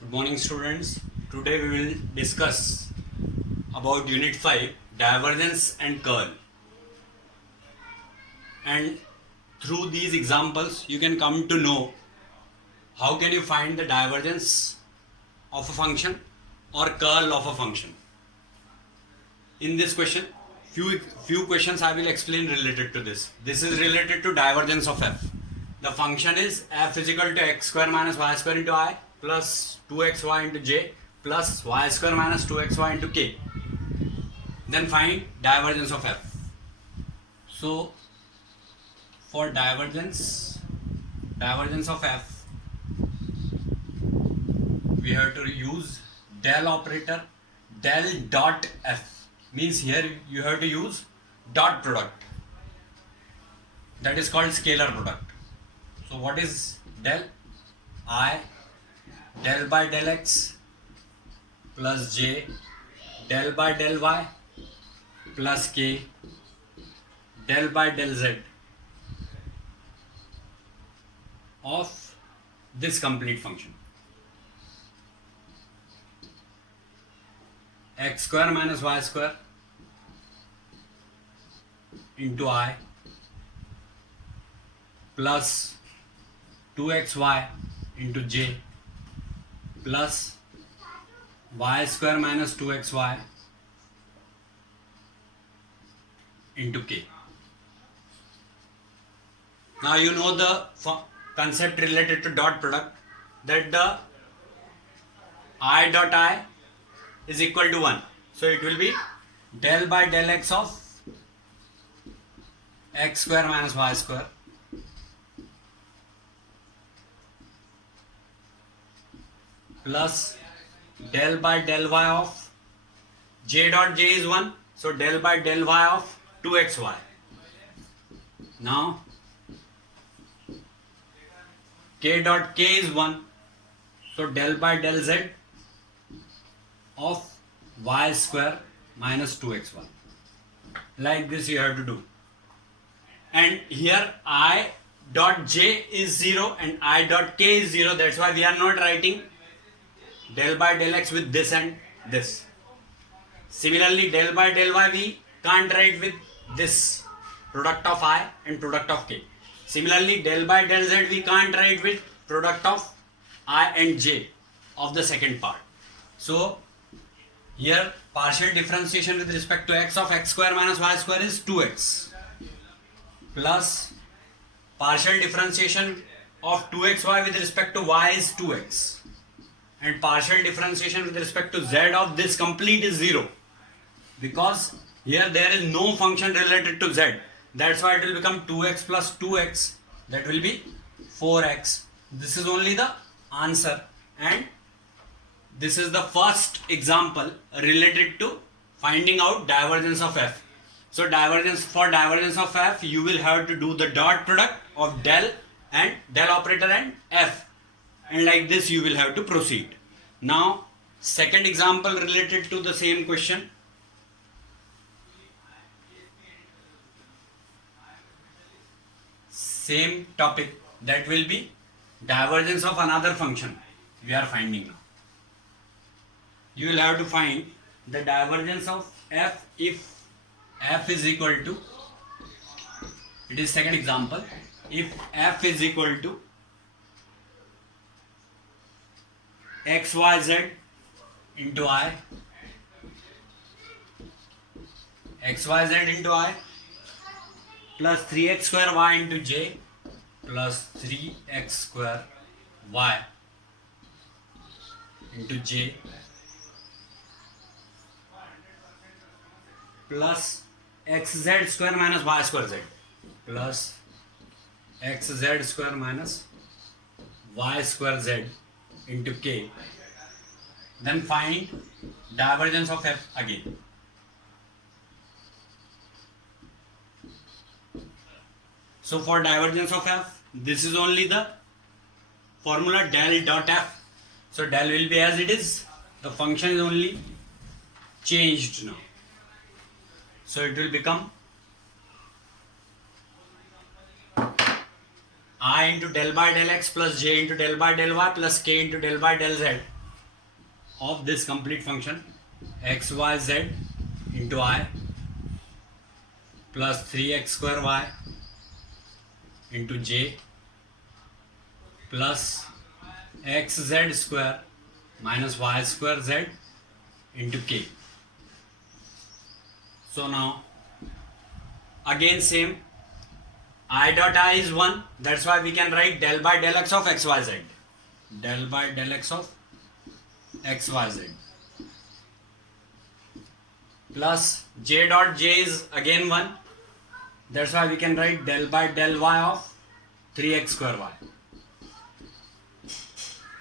Good morning, students. Today we will discuss about Unit 5 divergence and curl. And through these examples, you can come to know how can you find the divergence of a function or curl of a function. In this question, few questions I will explain related to this. This is related to divergence of f. The function is f is equal to x square minus y square into I plus 2xy into j plus y square minus 2xy into k. Then find divergence of f. So for divergence of f, we have to use del operator. Del dot f means here you have to use dot product, that is called scalar product. So what is del? I del by del x plus j del by del y plus k del by del z of this complete function. X square minus y square into I plus 2xy into j plus y square minus 2xy into k. Now you know the concept related to dot product, that the I dot I is equal to 1. So it will be del by del x of x square minus y square plus del by del y of j dot j is 1. So del by del y of 2xy. Now k dot k is 1. So del by del z of y square minus 2xy. Like this you have to do. And here I dot j is 0 and I dot k is 0. That's why we are not writing del by del x with this and this. Similarly, del by del y we can't write with this product of I and product of k. Similarly, del by del z we can't write with product of I and j of the second part. So here partial differentiation with respect to x of x square minus y square is 2x plus partial differentiation of 2xy with respect to y is 2x and partial differentiation with respect to z of this complete is 0, because here there is no function related to z. That's why it will become 2x plus 2x, that will be 4x. This is only the answer, and this is the first example related to finding out divergence of f. So for divergence of f, you will have to do the dot product of del and del operator and f, and like this you will have to proceed. Now second example related to the same question. Same topic, that will be divergence of another function we are finding now. You will have to find the divergence of f if f is equal to, it is second example, if f is equal to xyz into I, xyz into I plus 3x square y into j plus 3x square y into j plus xz square minus y square z plus xz square minus y square z into k. Then find divergence of f again. So for divergence of f, this is only the formula del dot f. So del will be as it is. The function is only changed now. So it will become I into del by del x plus j into del by del y plus k into del by del z of this complete function xyz into I plus 3x square y into j plus xz square minus y square z into k. So now again same, I dot I is 1, that's why we can write del by del x of xyz, del by del x of xyz, plus j dot j is again 1, that's why we can write del by del y of 3x square y.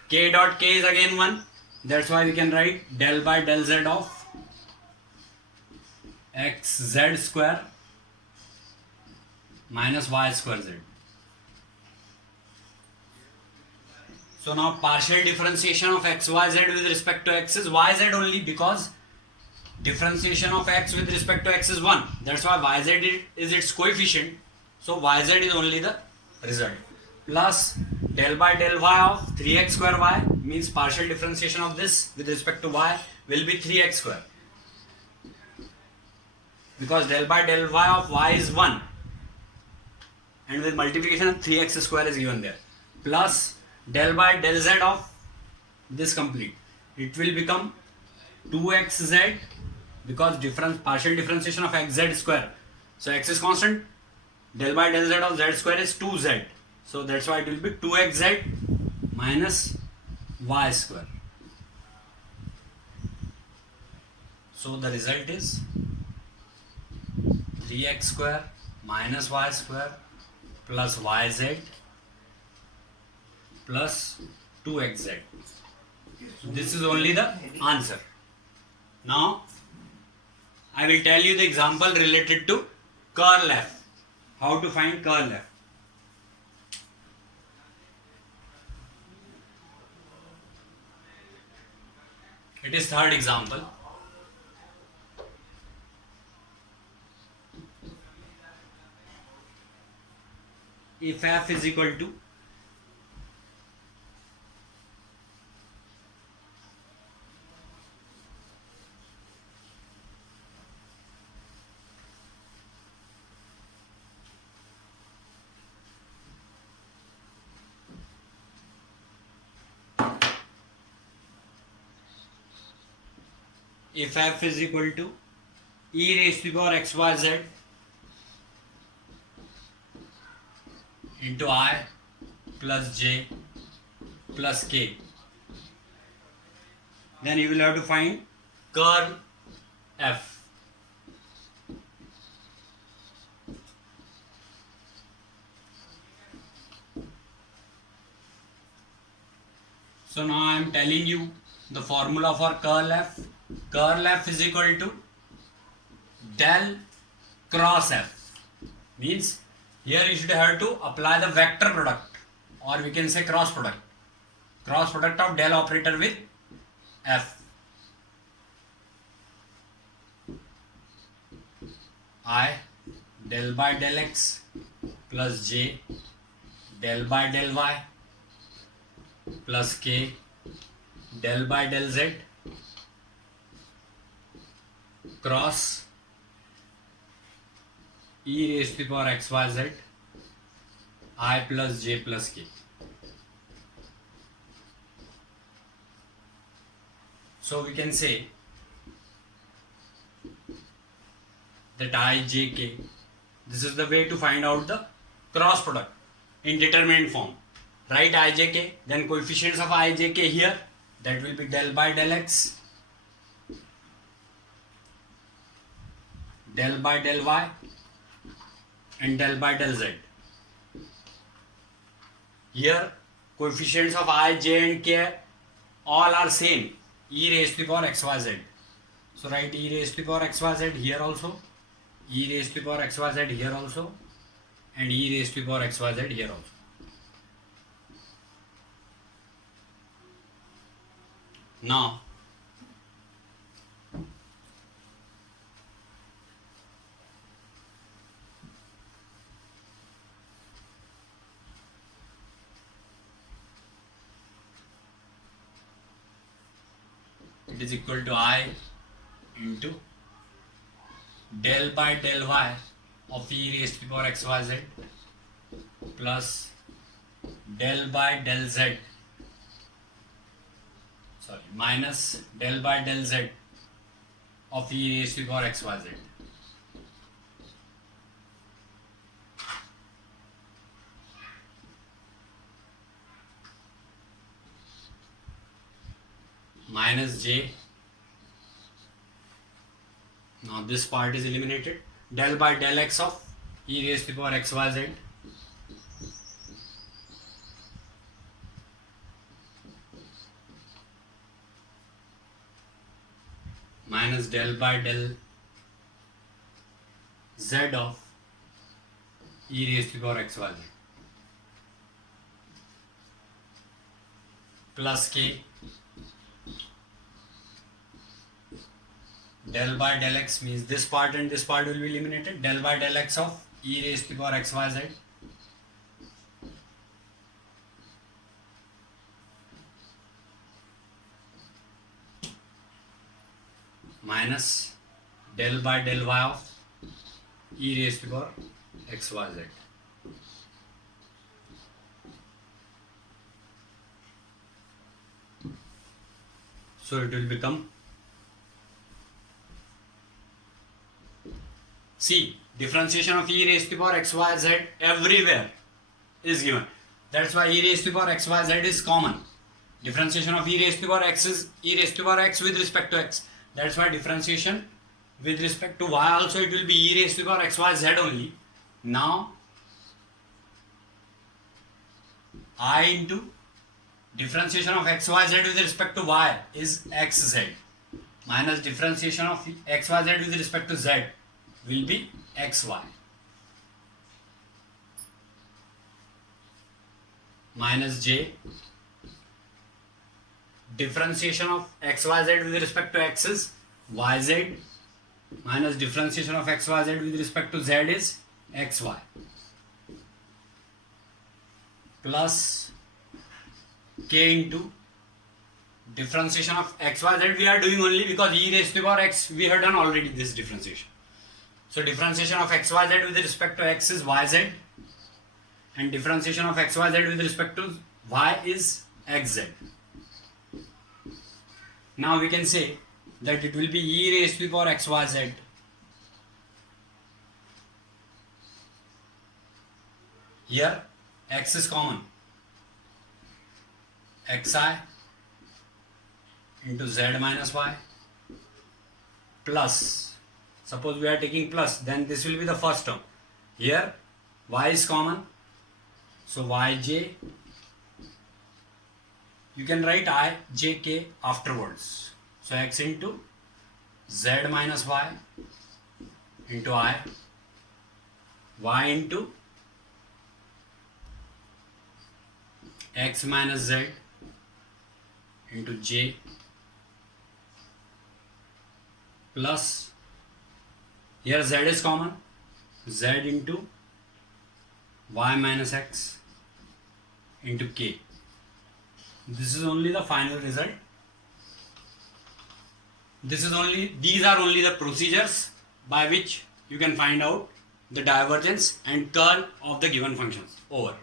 K dot k is again 1, that's why we can write del by del z of xz square minus y square z. So now partial differentiation of xyz with respect to x is yz only, because differentiation of x with respect to x is 1. That's why yz is its coefficient. So yz is only the result. Plus del by del y of 3x square y means partial differentiation of this with respect to y will be 3x square. Because del by del y of y is 1. And with multiplication 3x square is given there. Plus del by del z of this complete. It will become 2xz, because partial differentiation of xz square. So x is constant. Del by del z of z square is 2z. So that's why it will be 2xz minus y square. So the result is 3x square minus y square plus yz plus 2xz. So this is only the answer. Now I will tell you the example related to curl f. How to find curl f. It is third example. If f is equal to e raised to the power xyz into I plus j plus k, then you will have to find curl f. So now I am telling you the formula for curl f. Curl f is equal to del cross f. Means here you should have to apply the vector product, or we can say cross product. Cross product of del operator with f. I del by del x plus j del by del y plus k del by del z cross e raised to the power xyz I plus j plus k. So we can say that I j k, this is the way to find out the cross product in determinant form. Write I j k, then coefficients of I j k here, that will be del by del x, del by del y and del by del z. Here coefficients of I, j and k all are same, e raised to the power xyz. So write e raised to the power xyz here also, e raised to the power xyz here also, and e raised to the power xyz here also. Now it is equal to I into del by del y of e raised to the power xyz plus del by del z, minus del by del z of e raised to the power xyz. Minus j. Now this part is eliminated. Del by del x of e raised to the power xyz minus del by del z of e raised to the power xyz plus k del by del x means this part and this part will be eliminated. Del by del x of e raised to the power xyz minus del by del y of e raised to the power xyz. So it will become, see, differentiation of e raised to the power xyz everywhere is given. That's why e raised to the power xyz is common. Differentiation of e raised to the power x is e raised to the power x with respect to x. That's why differentiation with respect to y also it will be e raised to the power xyz only. Now I into differentiation of xyz with respect to y is xz minus differentiation of xyz with respect to z will be xy minus j. Differentiation of xyz with respect to x is yz minus differentiation of xyz with respect to z is xy plus k into differentiation of xyz we are doing only because e raised to the power x we have done already this differentiation. So differentiation of xyz with respect to x is yz and differentiation of xyz with respect to y is xz. Now we can say that it will be e raised to the power xyz here x is common, xi into z minus y plus, suppose we are taking plus, then this will be the first term. Here y is common, so yj, you can write I, j, k afterwards. So x into z minus y into I, y into x minus z into j plus, here z is common, z into y minus x into k. This is only the final result. These are only the procedures by which you can find out the divergence and curl of the given functions. Over.